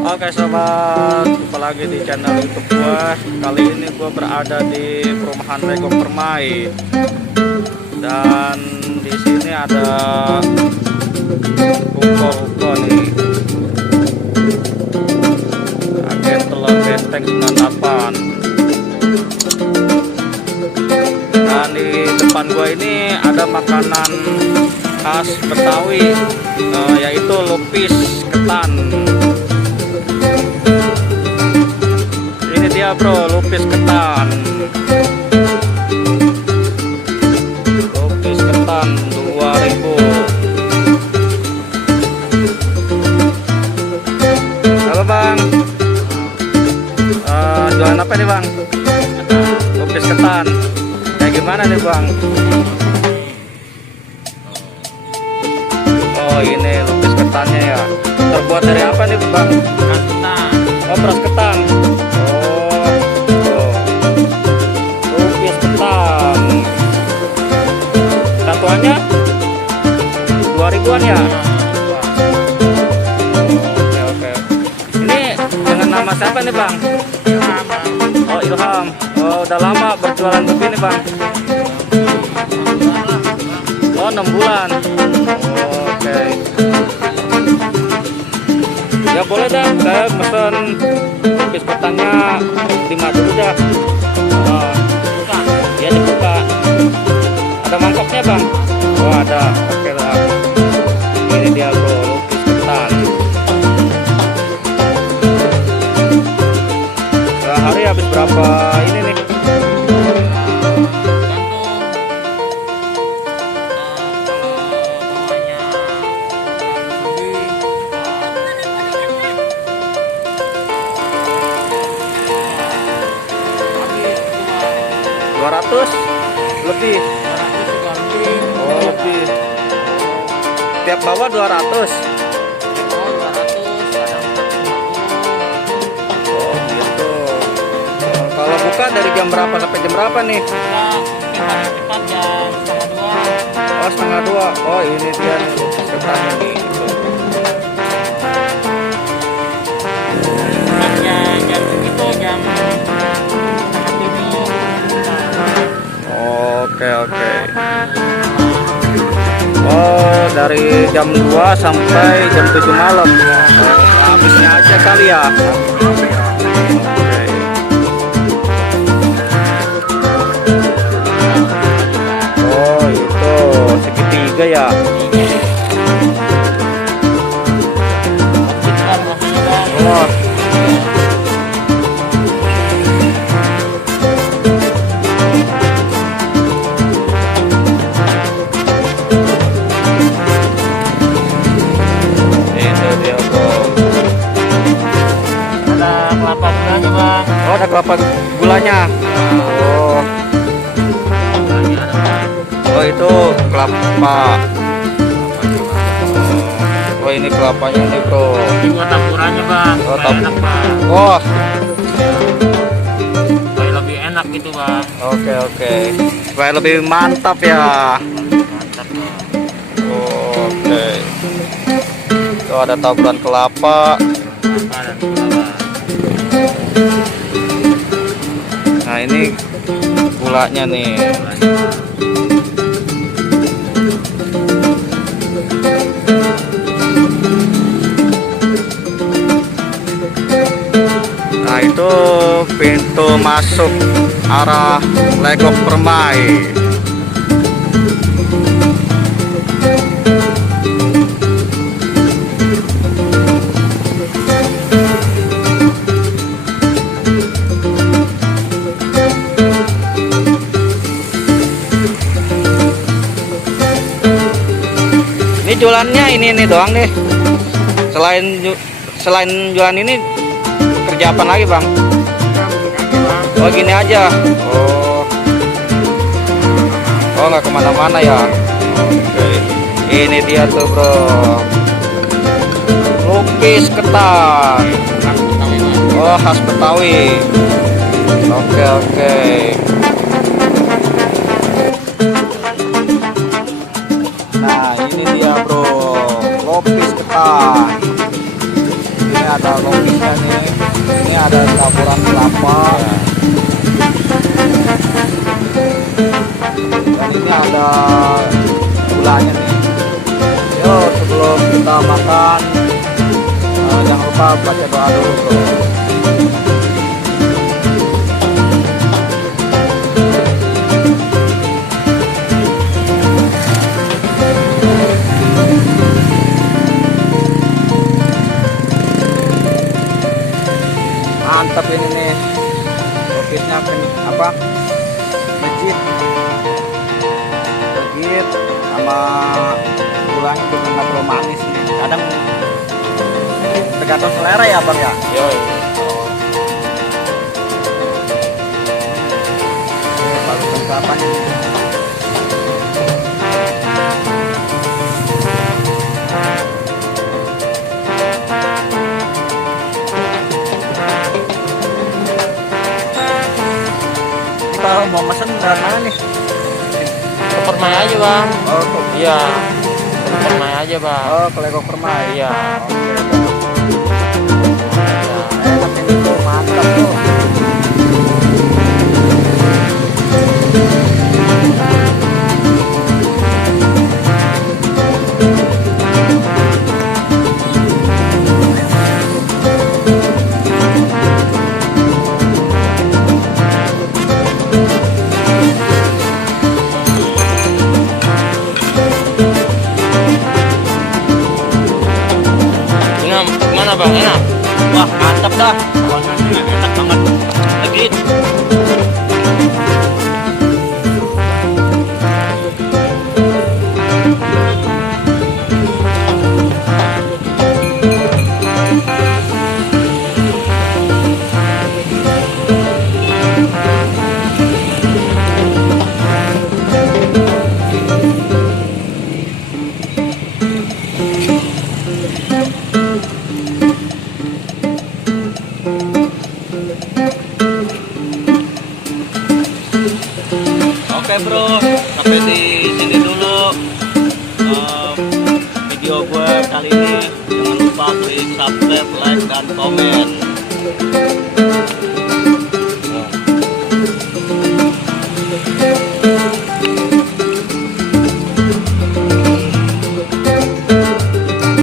Oke sobat, jumpa lagi di channel YouTube gua. Kali ini gua berada di perumahan Legok Permai. Dan di sini ada ruko-ruko nih. Agen Telur Benteng 98. Dan di depan gua ini ada makanan khas Betawi, yaitu lupis ketan. Ini dia bro, lupis ketan. Lupis ketan 2000. Halo bang, jualan apa nih bang? Lupis ketan. Kayak gimana nih bang? Oh ini lupis ketannya ya. Terbuat dari apa nih bang? Beras ketan. Oh beras ketan. Oh, lupis ketan. Satuannya 2000-an ya. Oke oke. Ini dengan nama siapa nih bang? Ilham. Oh Ilham. Oh udah lama berjualan begini bang. Oh 6 bulan. Oke. Ya boleh dah, saya pesen lupis ketannya 5 dulu dah. Buka. Ya dibuka. Ada mangkoknya bang? Oh ada. Oke lah. Ini dia bro, lupis ketan. Sehari habis berapa ini nih? Lebih. Oh lebih. Tiap bawah 200. Oh gitu. Kalau buka dari jam berapa sampai jam berapa nih? Oh setengah 2. Oh ini dia nih lupis ketannya nih. Oke. Oh dari jam 2 sampai jam 7 malam. Oh, habisnya aja kali ya. Oke. Oh itu segitiga ya. Oh. Oh ada kelapa gulanya. Oh itu kelapa. Oh ini kelapanya nih bro. Ini buat taburannya bang. Oh, Enak bang. Oh Supaya lebih enak gitu bang. oke. Supaya lebih mantap ya. Mantap bang. Oke. Itu ada taburan kelapa. Kelapa dan gula bang. Nah ini gulanya nih. Nah itu pintu masuk arah Legok Permai. Ini jualannya ini doang deh. Selain jualan ini kerja apa lagi bang? Oh gini aja. Oh nggak kemana-mana ya. Oke. Ini dia tuh bro, lupis ketan. Oh khas Betawi. Oke. Nah ini dia bro, lupis ketan. Ini ada kopinya nih. Ini ada taburan kelapa. Dan ini ada gulanya nih. Yo, sebelum kita makan, jangan lupa baca doa dulu bro. Mantap ini nih, kopinya apa? Legit sama gulanya juga nggak terlalu manis nih. Kadang tergantung selera ya bang ya. Yo. Baru kelapanya nih. Kalau mau mesen dari mana nih? Ke Permai aja bang. Oh, Iya. Ke Permai aja bang. oh ke Lego Permai. Iya. Enak ini tuh, mantap tuh. Gimana bang, enak? Wah mantap dah. Rasanya enak banget. Legit. Oke bro, sampai di sini dulu video gue kali ini. Jangan lupa klik subscribe, like, dan komen.